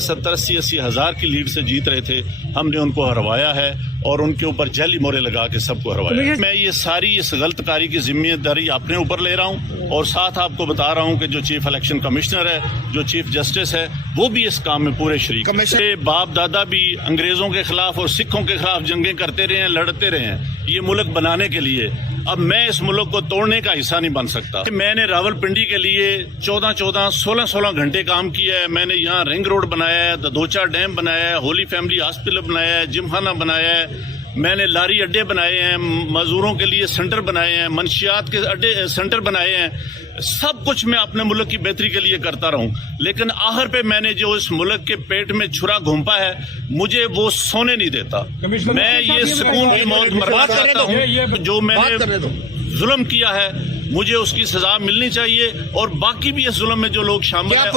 70-80 हज़ार की लीड से जीत रहे थे। हमने उनको हरवाया है और उनके ऊपर जाली मोहरे लगा के सबको हरवाया। मैं ये सारी इस गलतकारी की जिम्मेदारी अपने ऊपर ले रहा हूँ और साथ आपको बता रहा हूँ कि जो चीफ इलेक्शन कमिश्नर है, जो चीफ जस्टिस है, वो भी इस काम में पूरे शरीक है। बाप दादा भी अंग्रेजों के खिलाफ और सिखों के खिलाफ जंगें करते रहे हैं, लड़ते रहे हैं ये मुल्क बनाने के लिए। अब मैं इस मुल्क को तोड़ने का हिस्सा नहीं बन सकता। मैंने रावलपिंडी के लिए 14-14, 16-16 घंटे काम किया है। मैंने यहाँ रिंग रोड बनाया है, ददोचा डैम बनाया है, होली फैमिली हॉस्पिटल बनाया है, जिमखाना बनाया है, मैंने लारी अड्डे बनाए हैं, मजदूरों के लिए सेंटर बनाए हैं, मंशियात के अड्डे सेंटर बनाए हैं। सब कुछ मैं अपने मुल्क की बेहतरी के लिए करता रहूं, लेकिन आखिर पे मैंने जो इस मुल्क के पेट में छुरा घोंपा है, मुझे वो सोने नहीं देता। मैं ये सुकून की मौत बर्बाद करता हूँ। जो मैंने जुल्म किया है मुझे उसकी सजा मिलनी चाहिए और बाकी भी इस जुल्म में जो लोग शामिल हैं